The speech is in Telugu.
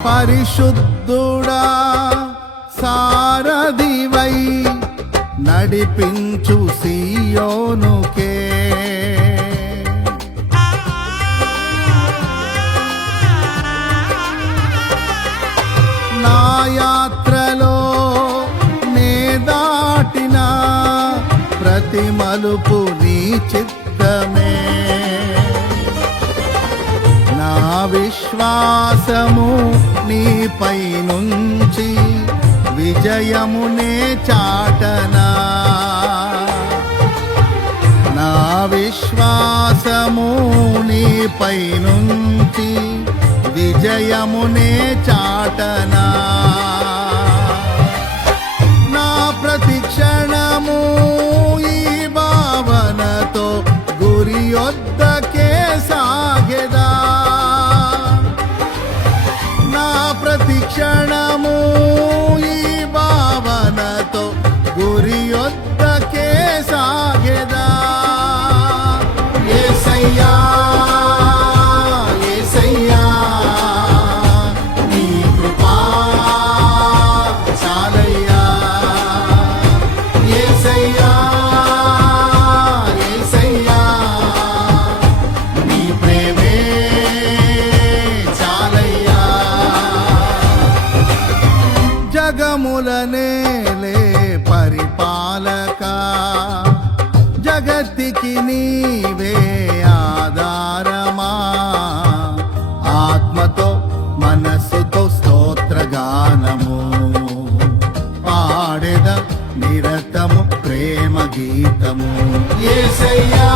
పరిశుద్ధుడా సారథివై నడిపించు సియోనుకే నా యాత్రలో నే దాటిన ప్రతి మలుపు నీ చిత్తమే నా విశ్వాసము నీపై నుంచి విజయమునే చాటనా నా విశ్వాసము నీపై నుంచి విజయమునే చాటనా నా ప్రతి క్షణము ఈ భావనతో గురి యొద్దకే సాగెదా నా ప్రతి క్షణము ఈ భావనతో గురి యొద్దకే సాగెదా యేసయ్యా యేసయ్యా నీ కృపా చాలయ్యా యేసయ్యా యేసయ్యా నీ ప్రేమే చాలయ్యా జగములనేలే పరిపాలక జగత్తికి నీవే ఆధారమా ఆత్మతో మనస్సుతో స్తోత్రగానము పాడెద నిరతము ప్రేమ గీతము యేసయ్యా